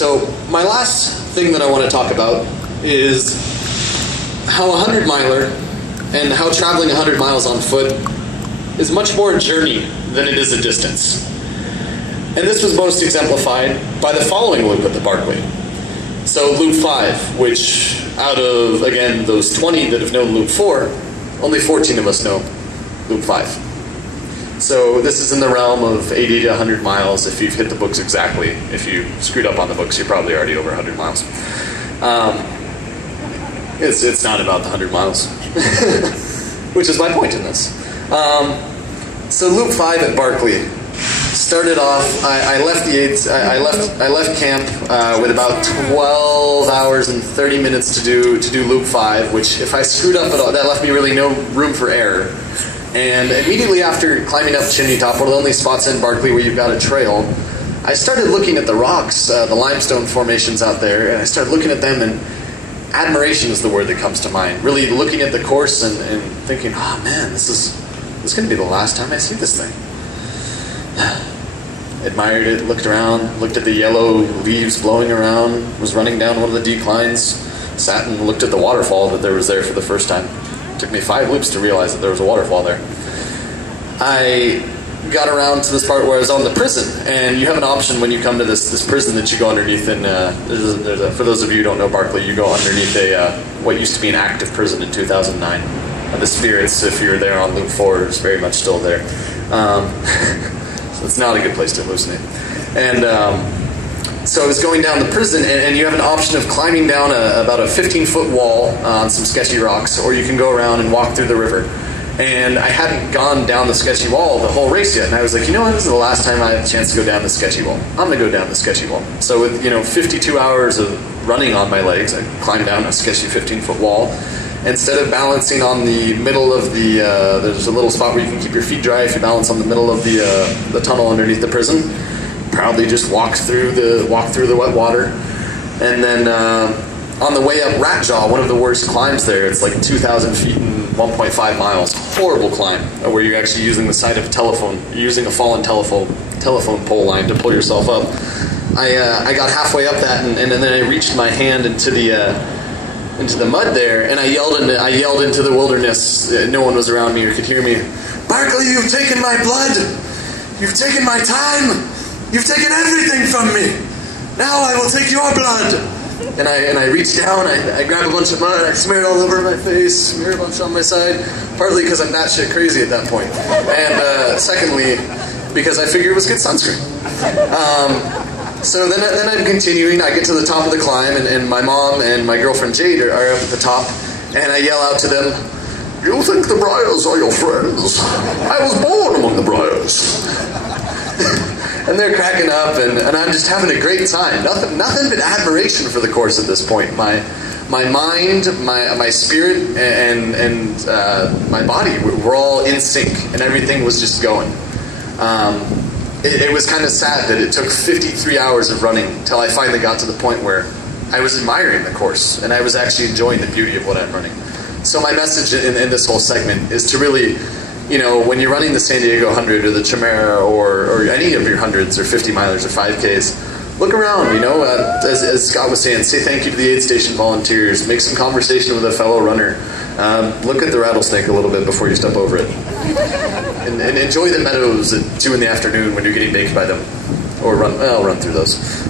So my last thing that I want to talk about is how a 100-miler and how traveling 100 miles on foot is much more a journey than it is a distance. And this was most exemplified by the following loop at the Barkley. So Loop 5, which out of, again, those 20 that have known Loop 4, only 14 of us know Loop 5. So this is in the realm of 80 to 100 miles if you've hit the books exactly. If you screwed up on the books, you're probably already over 100 miles. It's not about the 100 miles, which is my point in this. So Loop 5 at Barkley started off. I left the AIDS. I left camp with about 12 hours and 30 minutes to do Loop 5, which if I screwed up at all, that left me really no room for error. And immediately after climbing up Chimney Top, one of the only spots in Barkley where you've got a trail, I started looking at the rocks, the limestone formations out there, and I started looking at them, and admiration is the word that comes to mind. Really looking at the course and thinking, oh man, this is going to be the last time I see this thing. Admired it, looked around, looked at the yellow leaves blowing around, was running down one of the declines, sat and looked at the waterfall that there was there for the first time. It took me 5 loops to realize that there was a waterfall there. I got around to this part where I was on the prison, and you have an option when you come to this prison that you go underneath, and for those of you who don't know Barkley, you go underneath what used to be an active prison in 2009. The spirits, if you're there on Loop 4, is very much still there. So it's not a good place to hallucinate. And so I was going down the prison, and you have an option of climbing down about a 15-foot wall on some sketchy rocks, or you can go around and walk through the river. And I hadn't gone down the sketchy wall the whole race yet, and I was like, you know what, this is the last time I have a chance to go down the sketchy wall. I'm going to go down the sketchy wall. So with 52 hours of running on my legs, I climbed down a sketchy 15-foot wall. Instead of balancing on the middle of the, there's a little spot where you can keep your feet dry if you balance on the middle of the tunnel underneath the prison. Proudly just walked through the wet water, and then on the way up Ratjaw, one of the worst climbs there. It's like 2,000 feet and 1.5 miles. Horrible climb where you're actually using the side of a telephone, you're using a fallen telephone pole line to pull yourself up. I got halfway up that, and then I reached my hand into the mud there, and I yelled into the wilderness. No one was around me or could hear me. Barkley, you've taken my blood. You've taken my time. You've taken everything from me. Now I will take your blood. And I reached down. I grabbed a bunch of mud. I smeared all over my face. Smeared a bunch on my side. Partly because I'm batshit crazy at that point, and secondly because I figured it was good sunscreen. So then I'm continuing. I get to the top of the climb, and my mom and my girlfriend Jade are up at the top, and I yell out to them, "You think the briars are your friends? I was born among the briars." And they're cracking up, and I'm just having a great time. Nothing but admiration for the course at this point. My mind, my spirit, and my body were all in sync, and everything was just going. It was kind of sad that it took 53 hours of running until I finally got to the point where I was admiring the course, and I was actually enjoying the beauty of what I'm running. So my message in this whole segment is to really, when you're running the San Diego 100 or the Chimera or any of your 100s or 50 milers or 5Ks, look around, as Scott was saying, say thank you to the aid station volunteers, make some conversation with a fellow runner, look at the rattlesnake a little bit before you step over it, and enjoy the meadows at 2 in the afternoon when you're getting baked by them, or run through those.